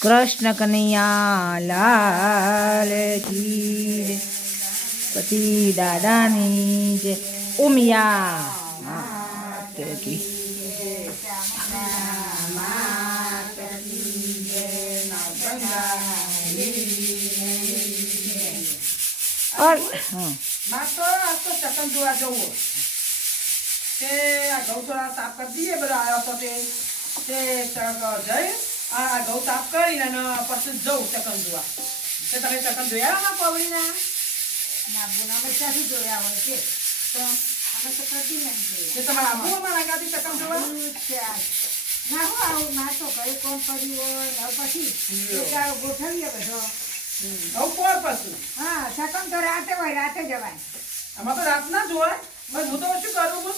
કૃષ્ણ કનૈયા લાલ કી પતિ દાદાની જે ઉમિયા માત કી ઓર હા. માર તો આ તો ચકન જોવા જવું તે આ ગૌશાળા સાફ કરી દઈએ બધા આવ્યા તો તે તે જઈ આ ઘઉં સાફ કરીને અને પછી જવું ચકન જોવા. તે તમે ચકન જોયા ના પવડીના? ના બોનામાં ક્યાંથી જોયા હોય છે તો અમે તો કદી નથી જોયા. તમારા આબુ અમારા ગાદી ચકન જોવા. ના હું આવું ના તો ઘરે કોણ પડ્યું હોય પછી ગોઠવીએ બધો. ઘઉં પોર પછી હા સકમ તો રાતે હોય રાતે જવાય. આમાં તો રાત ના જોવાય. બસ હું તો શું કરું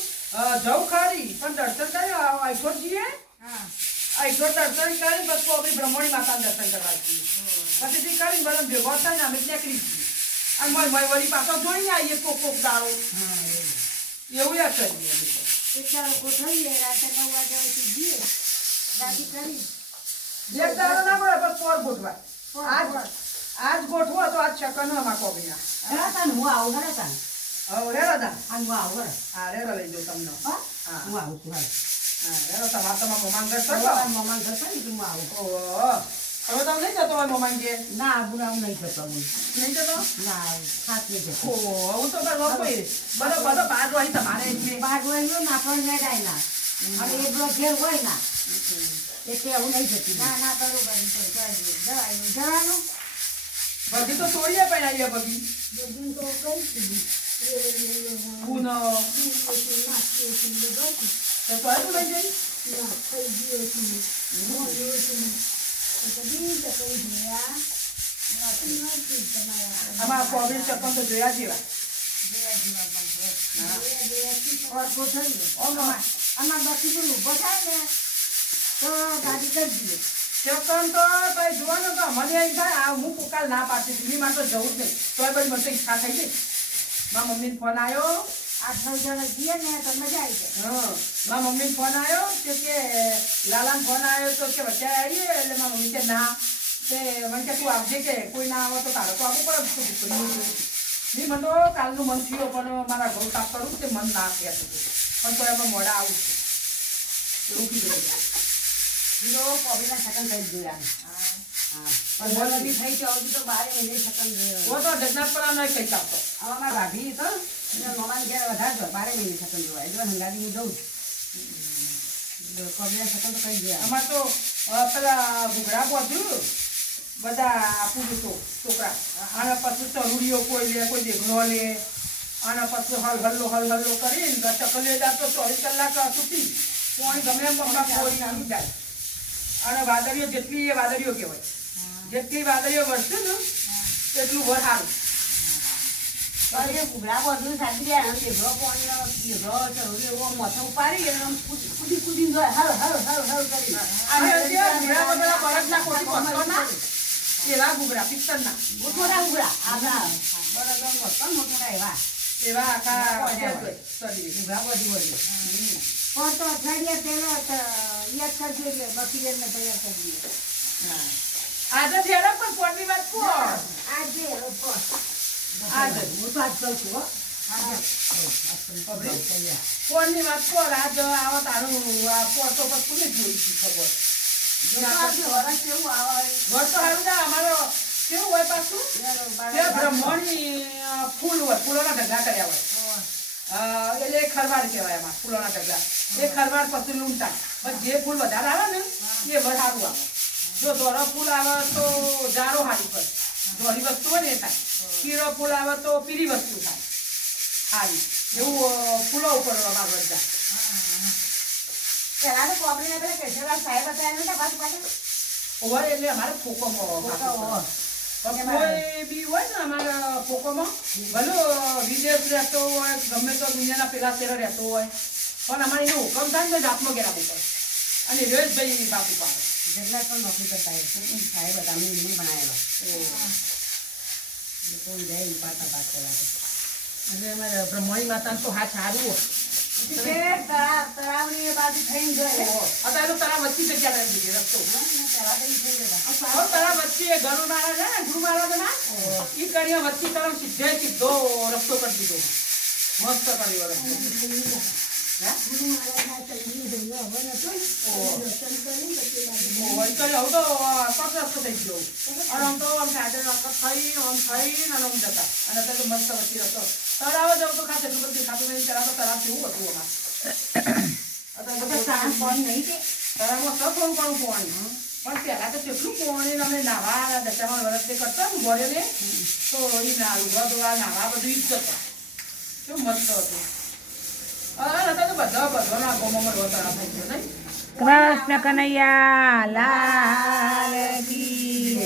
છું ખરી પણ દર્શન કરી આઈઠોર જઈએ. હા. આઈઠોર દર્શન કરી તો આપણી બ્રહ્મણી માતાનું દર્શન કરવા જઈએ. પછી કરીને બધા ભેગો થાય ને અમે નીકળી જઈએ. અને મય મય વળી પાછો જોઈને આવીએ કોક કોક હા એવું. યાદ કરીએ. એક દાડો ગોઠવીએ રાતે નવ વાગે સુધી જઈએ. ગાડી કરી. એક દાડો ના મળે બસ પોર ગોઠવા આજ. આજ ગોઠવો તો આજ શકન અમાર કોબીના રાતા હું આવું ઘરે તાન હવે દા હા હું આવું ઘરે. હા રેડો લઈ જાઉં તમને. હા? હા. હું આવું છું. હા તમારે તમારા મમાન ઘર મારા મમ્માને ઘર છે ને હું આવું. ઓહો હવે તમે નહીં જતો હોય મમાન ઘેર? ના આવું આવું નહીં થતો હું નહીં જતો? ના ખાત નહીં જતો. ઓહો હું તો બધો બધો બાર હોય તમારે બાર હોય ના પણ મેળાય ના. અને એ બધો ઘેર હોય ના. એટલે હું નહીં જતી ના ના બરોબર જવાનું જવાનું? બધી તો તોડીએ પણ આવીએ બધી બધું તો કઈ દીધું પૂનો તો તું લઈ જઈ આમાં કોબી ચપ્પલ તો જોયા જેવા. આમાં બાકી પેલું ઊભો થાય ને તો ગાડી કરી દઈએ. ચપ્પલ તો કઈ જોવાનું તો મને એમ થાય આ હું કાલ ના પાડતી એની માટે જવું જ નહીં. તોય બધી મને તો ઈચ્છા થઈ ગઈ. મારા મમ્મીને ફોન આવ્યો આઠ નવ જણા જઈએ ને તો મજા આવી જાય. હા મારા મમ્મીને ફોન આવ્યો કે કે લાલાને ફોન આવ્યો તો કે વચ્ચે આવીએ? એટલે મારા મમ્મી કે ના. તે મને કે તું આવજે કે કોઈ ના આવે તો તારે તો આવવું પડે. તું નહીં. મને તો કાલનું મન થયું પણ મારા ઘઉં સાફ કરું તે મન ના થયા હતું પણ તો એમાં મોડા આવું છે. એવું કીધું બીજો કોબીના શકન થઈ જોયા. હા. પણ થઈ ગયો તો બારે એને શકન જોયો. તો જગન્નાથ પર નહીં કઈ આપતો હવે મારા ભાભી તો? એના મમ્માને ઘેર વધારે બારે મહિને શકન જોવા એટલે હંગાડી હું જઉં છું. કોબીના શકન તો કઈ અમાર તો પેલા ઘૂઘરા બધું બધા આપું છું છોકરા. અને પછી ચરૂડીઓ કોઈ લે કોઈ દેઘડો લે. અને પછી હલ હલ્લો હલ હલ્લો કરીને ચકલીઓ જાય તો ચોવીસ કલાક છૂટી પાણી ગમે એમ પોઈ આવી જાય. અને વાદળીઓ જેટલી એ વાદળીઓ કહેવાય. જેટલી વાદળીઓ વરસે ને એટલું વર સારું. પછી ઘૂઘરા બધું સાચી ગયા. અને ભેગો પણ ચરોડી એવો મથો ઉપાડી આમ કૂદી કૂદી હર હર હર હર કરી. અને ત્યાં ઘૂઘરા વગેરે બળદના કોઠી પહોંચતો ના એવા ઘૂઘરા પિત્તળના. મોટોડા ઉઘડા આગા બરાબર મોટા મોટોડા એવા. એવા આખા ઉઘડા બધી બધી પણ તો અઠવાડિયા પહેલા યાદ કરજો એટલે બકીરને તૈયાર કરી દઈએ આજે થયેલો પણ કોની વાત કોણ આજે આજે. હું તો છું હો. વાત કોણ? આવો તારું આ પોતો પર કોને જોઈ છે ખબર? વરસ કેવું આવે ઘર તો હારું ના અમારો કેવું હોય પાછું? તે ફૂલ હોય ફૂલોના ઢગલા કર્યા હોય. એટલે એ ખરવાડ કહેવાય એમાં ફૂલોના ઢગલા. એ ખરવાડ પછી લૂંટા પણ જે ફૂલ વધારે આવે ને એ વધારું આવે. જો દોરો ફૂલ આવે તો જારો હારી પર દોરી વસ્તુ હોય ને એ થાય. પીળો ફૂલ આવે તો પીળી વસ્તુ થાય. હારી. એવું ફૂલો ઉપર અમારે બધા પેલા તો કોપરીને પેલા કેશવરાજ સાહેબ હતા એને નતા પાછું પાછું ઓવર એટલે અમારે ફોકોમાં કોઈ બી હોય ને અમારા ફોકોમાં ભલો વિદેશ રહેતો હોય ગમે તો દુનિયાના પેલા શહેર રહેતો હોય. પણ અમારે એનો હુકમ થાય ને જાતમાં ગેરા ઘેરા અને ભાઈ બાપુ પાડે જેટલા પણ નોકરી કરતા હોય છે સાહેબ હતા અમે એમને બનાવેલા કોઈ જાય પાછા કરવા અને અમારે બ્રહ્મણી માતાને તો હાથ સારું હોય. પછી તે તળાવ બાજુ જાય. અત્યારે તો વચ્ચે જગ્યા દીધી રસ્તો. તારા વચ્ચે ગરુ મારા ને ગુરુ ઈ વચ્ચે તારો સીધે સીધો રસ્તો કરી દીધો. મસ્ત કર્યો રસ્તો. તળાવ જવું તો ખાસ એટલું બધું દેખાતું નહીં તળાવ તળાવ જેવું હતું તે તળાવમાં સબ ફોન કરું પાણી પણ પહેલા તો કેટલું પાણી અમે નાવા દશામાં વરસ કરતા ને ગોળે તો એ ના નાવા બધું જ જતા. કેવું મસ્ત હતું. કૃષ્ણ કનૈયા લાલ કી